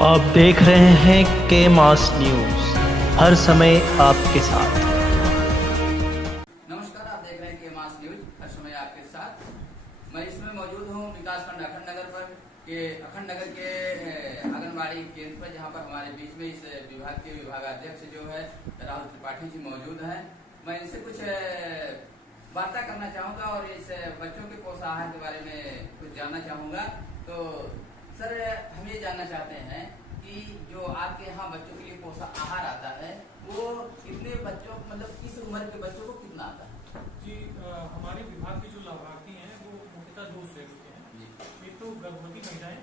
आप देख रहे हैं के मास न्यूज, हर समय आपके साथ। नमस्कार, आप देख रहे हैं के मास न्यूज, हर समय आपके साथ। मैं इसमें मौजूद हूँ विकासखंड अखंड नगर पर के अखंड नगर के आंगनबाड़ी केंद्र पर, जहाँ पर हमारे बीच में इस विभाग के विभागाध्यक्ष जो है राहुल त्रिपाठी जी मौजूद हैं। मैं इनसे कुछ वार्ता करना चाहूँगा और इस बच्चों के पोषाहार के बारे में कुछ जानना चाहूँगा। तो सर, हम ये जानना चाहते हैं कि जो आपके यहाँ बच्चों के लिए पोषक आहार आता है वो कितने बच्चों, मतलब किस उम्र के बच्चों को कितना आता है? जी, हमारे विभाग के जो लाभार्थी हैं वो मुख्यतः दो श्रेणी के हैं। एक तो गर्भवती महिलाएं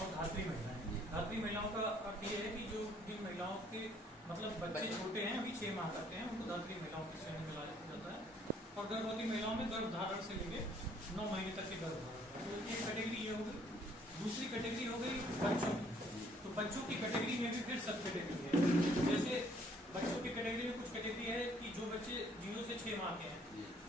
और धात्री महिलाएं। धात्री महिलाओं का अर्थ ये है कि जो जिन महिलाओं के मतलब बच्चे छोटे हैं, अभी 6 माह तक हैं, उनको धात्री महिलाओं की श्रेणी में लाया जाता है। और गर्भवती महिलाओं में गर्भधारण से लेके 9 महीने तक के गर्भधारण, तो एक कैटेगरी ये हो गई। दूसरी कैटेगरी हो गई बच्चों की। तो बच्चों की कैटेगरी में भी फिर सब कैटेगरी है। जैसे बच्चों की कैटेगरी में कुछ कैटेगरी है कि जो बच्चे 0 से 6 माह के हैं,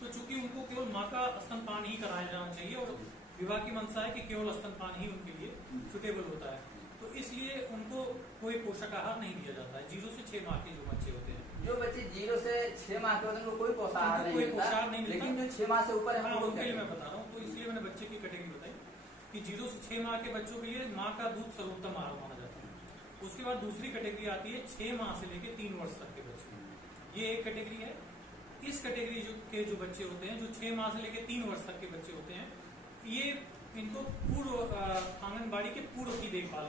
तो चूंकि उनको केवल माँ का स्तनपान ही कराया जाना चाहिए और विभाग की मंशा है कि केवल स्तनपान ही उनके लिए सुटेबल होता है, तो इसलिए उनको कोई पोषक आहार नहीं दिया जाता है। 0 से 6 माह के जो बच्चे होते हैं, जो बच्चे 0 से 6 माह के होते हैं उनको कोई पोषक आहार नहीं मिलता, लेकिन जो 6 माह से ऊपर है उनके लिए मैं बता रहा हूँ। तो इसलिए मैंने बच्चे की कैटेगरी बताई कि 0 से 6 माह के बच्चों के लिए माँ का दूध सर्वोत्तम आहार माना जाता है। उसके बाद दूसरी कैटेगरी आती है 6 माह से लेकर 3 वर्ष तक के बच्चे, ये एक कैटेगरी है। इस कैटेगरी के जो बच्चे होते हैं, जो 6 माह से लेकर 3 वर्ष तक के बच्चे होते हैं, ये इनको पूर्व आंगनबाड़ी के पूर्व की देखभाल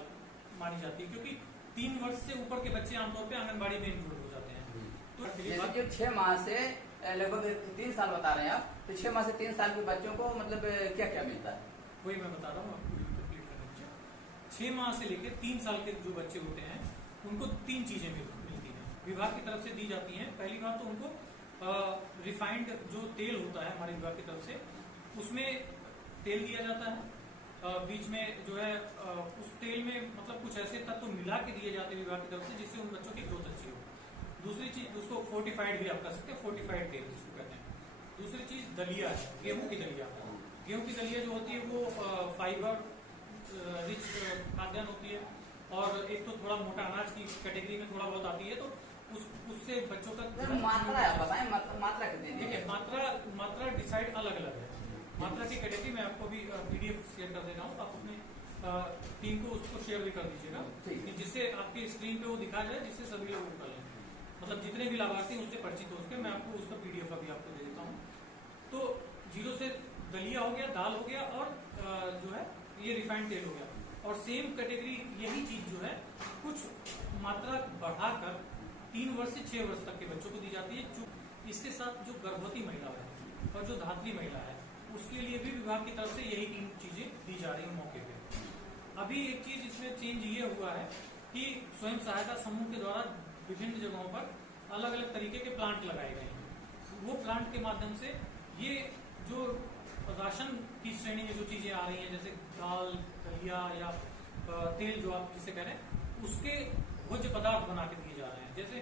मानी जाती है, क्योंकि 3 वर्ष से ऊपर के बच्चे आमतौर पर आंगनबाड़ी में इंक्लूड हो जाते हैं। तो जो 6 माह से लगभग 3 साल बता रहे हैं आप, तो 6 माह से 3 साल के बच्चों को मतलब क्या क्या मिलता है? वही मैं बता रहा हूँ आपको, कंप्लीट करने 6 माह से लेकर 3 साल के जो बच्चे होते हैं उनको 3 चीजें मिलती हैं, विभाग की तरफ से दी जाती हैं। पहली बात तो उनको रिफाइंड जो तेल होता है हमारे विभाग की तरफ से, उसमें तेल दिया जाता है। बीच में जो है उस तेल में मतलब कुछ ऐसे तत्व मिला के दिए जाते हैं विभाग की तरफ से, जिससे उन बच्चों की ग्रोथ अच्छी हो। दूसरी चीज, उसको फोर्टिफाइड भी आप कर सकते हैं, फोर्टिफाइड तेल जिसको कहते हैं। दूसरी चीज दलिया है, गेहूं की दलिया। गेहूं की दलिया जो होती है वो फाइबर रिच खाद्यान्न होती है, और एक तो थोड़ा मोटा अनाज की कैटेगरी में थोड़ा बहुत आती है, तो उससे बच्चों का मात्रा बताएं, मात्रा कितनी? देखिए, मात्रा डिसाइड अलग अलग है। मात्रा की कैटेगरी मैं आपको भी PDF शेयर कर दे रहा हूँ, आप अपने टीम को उसको शेयर भी कर दीजिएगा, जिससे आपकी स्क्रीन पे वो दिखा जाए, जिससे सभी लोग कर लें, मतलब जितने भी लाभार्थी उससे परिचित हो सके। मैं आपको उसका PDF अभी आपको दे देता हूँ। तो 0 से दलिया हो गया, दाल हो गया, और जो है ये रिफाइंड तेल हो गया। और सेम कैटेगरी यही चीज जो है कुछ मात्रा बढ़ाकर 3 वर्ष से 6 वर्ष तक के बच्चों को दी जाती है। इसके साथ जो गर्भवती महिला है और जो धात्री महिला है, उसके लिए भी विभाग की तरफ से यही 3 चीजें दी जा रही है मौके पे। अभी एक चीज इसमें चेंज ये हुआ है कि स्वयं सहायता समूह के द्वारा विभिन्न जगहों पर अलग अलग तरीके के प्लांट लगाए गए हैं। वो प्लांट के माध्यम से ये जो राशन की श्रेणी में जो चीजें आ रही हैं, जैसे दाल, दलिया या तेल जो आप जिसे कह रहे हैं, उसके भोज्य पदार्थ बना के दिए जा रहे हैं। जैसे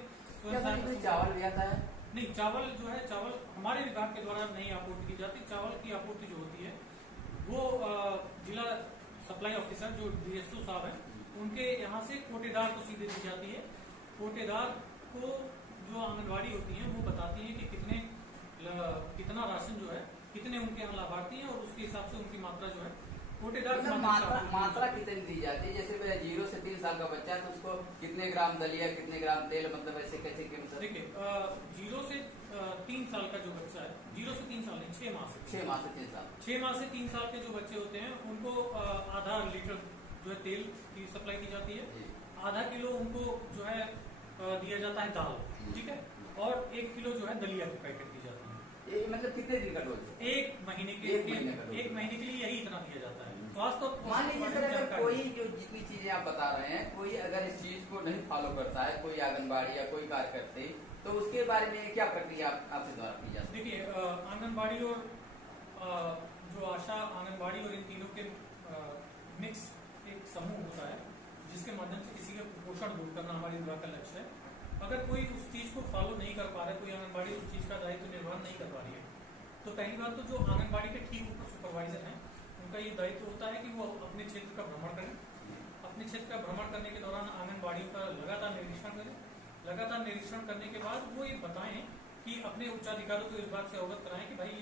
चावल भी आता है? नहीं, चावल जो है, चावल हमारे विभाग के द्वारा नहीं आपूर्ति की जाती। चावल की आपूर्ति जो होती है वो जिला सप्लाई ऑफिसर जो DSO साहब है, उनके यहाँ से कोटेदार को सीधे दी जाती है। कोटेदार को जो आंगनबाड़ी होती है वो बताती है कि कितना राशन जो है, कितने उनके यहाँ लाभार्थी हैं, और उसके हिसाब से उनकी मात्रा जो है कोटेदार मात्रा कितनी दी जाती है? जैसे 0 से 3 साल का बच्चा है तो उसको कितने ग्राम दलिया, कितने ग्राम तेल, मतलब ऐसे कैसे? देखिए, 0 से 3 साल का जो बच्चा है, 0 से 3 साल नहीं, 6 माह से 6 माह से 3 साल 6 माह से 3 साल के जो बच्चे होते हैं उनको आधा लीटर जो है तेल की सप्लाई की जाती है। आधा किलो उनको जो है दिया जाता है दाल, ठीक है, और 1 किलो जो है दलिया की पैकेट दी जाती है। मतलब कितने दिन का डोज? 1 महीने के लिए यही इतना दिया जाता है। मान लीजिए सर, अगर कोई जो जितनी चीजें आप बता रहे हैं, कोई अगर इस चीज को नहीं फॉलो करता है, कोई आंगनबाड़ी या कोई कार्यकर्ता, तो उसके बारे में क्या प्रक्रिया आपके द्वारा की जा सकती है? देखिए, आंगनबाड़ी और जो आशा आंगनबाड़ी और इन तीनों के मिक्स एक समूह होता है, जिसके माध्यम से किसी का कुपोषण दूर करना हमारे विभाग का लक्ष्य है। अगर कोई उस चीज को फॉलो नहीं कर पा रहा है, कोई आंगनबाड़ी उस चीज का दायित्व निर्वहन नहीं कर पा रही है, तो पहली बात तो जो आंगनबाड़ी के ठीक ऊपर सुपरवाइजर हैं, उनका ये दायित्व होता है कि वो अपने क्षेत्र का भ्रमण करें, अपने क्षेत्र का भ्रमण करने के दौरान आंगनबाड़ियों का लगातार निरीक्षण करें। लगातार निरीक्षण करने के बाद वो ये बताएं कि अपने उच्चाधिकारियों को इस बात से अवगत कराएं कि भाई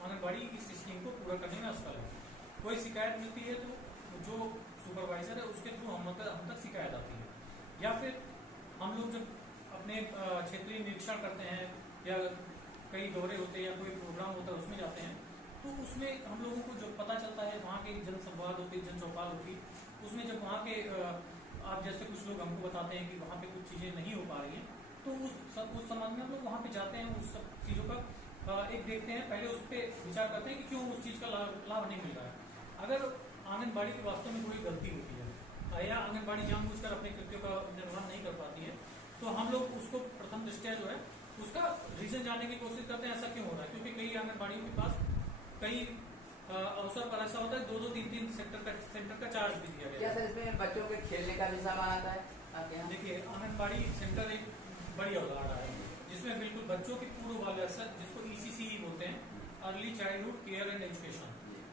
आंगनबाड़ी इस स्कीम को पूरा करने में असफल है। कोई शिकायत मिलती है तो जो सुपरवाइजर है उसके थ्रू हम तक शिकायत आती है, या फिर हम लोग जब अपने क्षेत्रीय निरीक्षण करते हैं या कई दौरे होते हैं या कोई प्रोग्राम होता है उसमें जाते हैं, तो उसमें हम लोगों को जो पता चलता है वहाँ के जनसंवाद होती, जन चौपाल होती, उसमें जब वहाँ के आप जैसे कुछ लोग हमको बताते हैं कि वहाँ पे कुछ चीज़ें नहीं हो पा रही हैं, तो उस संबंध में हम लोग वहाँ पे जाते हैं, उस सब चीज़ों का एक देखते हैं, पहले उस पर विचार करते हैं कि क्यों उस चीज़ का लाभ नहीं मिल रहा है। अगर आंगनबाड़ी की वास्तव में कोई गलती होती है या आंगनबाड़ी जानबूझकर अपने कृत्यों का निर्वहन नहीं कर पाती है, तो हम लोग उसको प्रथम दृष्टया जो है उसका रीजन जानने की कोशिश करते हैं, ऐसा क्यों हो रहा है। क्योंकि कई आंगनबाड़ियों के पास कई अवसर पर ऐसा होता है 2-2-3-3 सेंटर का चार्ज भी दिया गया है। सर इसमें बच्चों के खेलने का भी सामान आता है आपके यहाँ? देखिए, आंगनबाड़ी सेंटर एक बड़ी अवधारणा है जिसमें बिल्कुल बच्चों की पूर्व बाल्यावस्था, जिसको ECC बोलते हैं, early childhood care and education.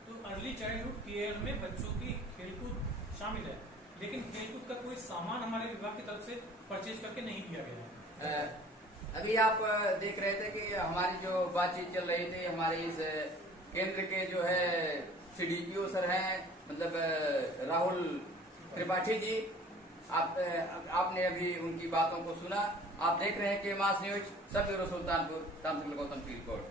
तो अर्ली चाइल्डहुड केयर में बच्चों की खेलकूद शामिल है, लेकिन खेलकूद का कोई सामान हमारे विभाग की तरफ से परचेज करके नहीं दिया गया है। अभी आप देख रहे थे कि हमारी जो बातचीत चल रही थी, हमारे इस केंद्र के जो है CDPO सर हैं, मतलब राहुल त्रिपाठी जी, आपने अभी उनकी बातों को सुना। आप देख रहे हैं कि मास न्यूज, सब ब्यूरो सुल्तानपुर, गौतम की रिपोर्ट।